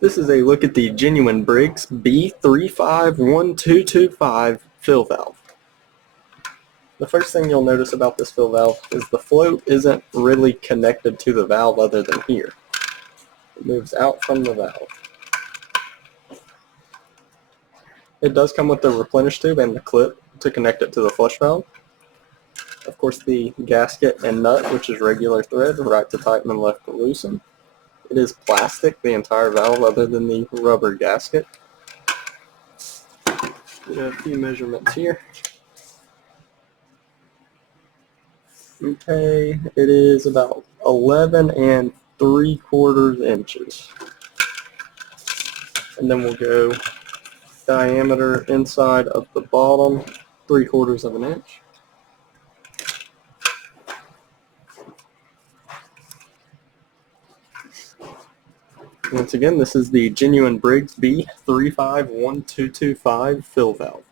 This is a look at the genuine Briggs B351225 Fill Valve. The first thing you'll notice about this fill valve is the float isn't really connected to the valve other than here. It moves out from the valve. It does come with the replenish tube and the clip to connect it to the flush valve. Of course, the gasket and nut, which is regular thread, right to tighten and left to loosen. It is plastic, the entire valve, other than the rubber gasket. We have a few measurements here. Okay, it is about 11 3/4 inches. And then we'll go diameter inside of the bottom, 3/4 of an inch. Once again, this is the genuine Briggs B351225 Fill Valve.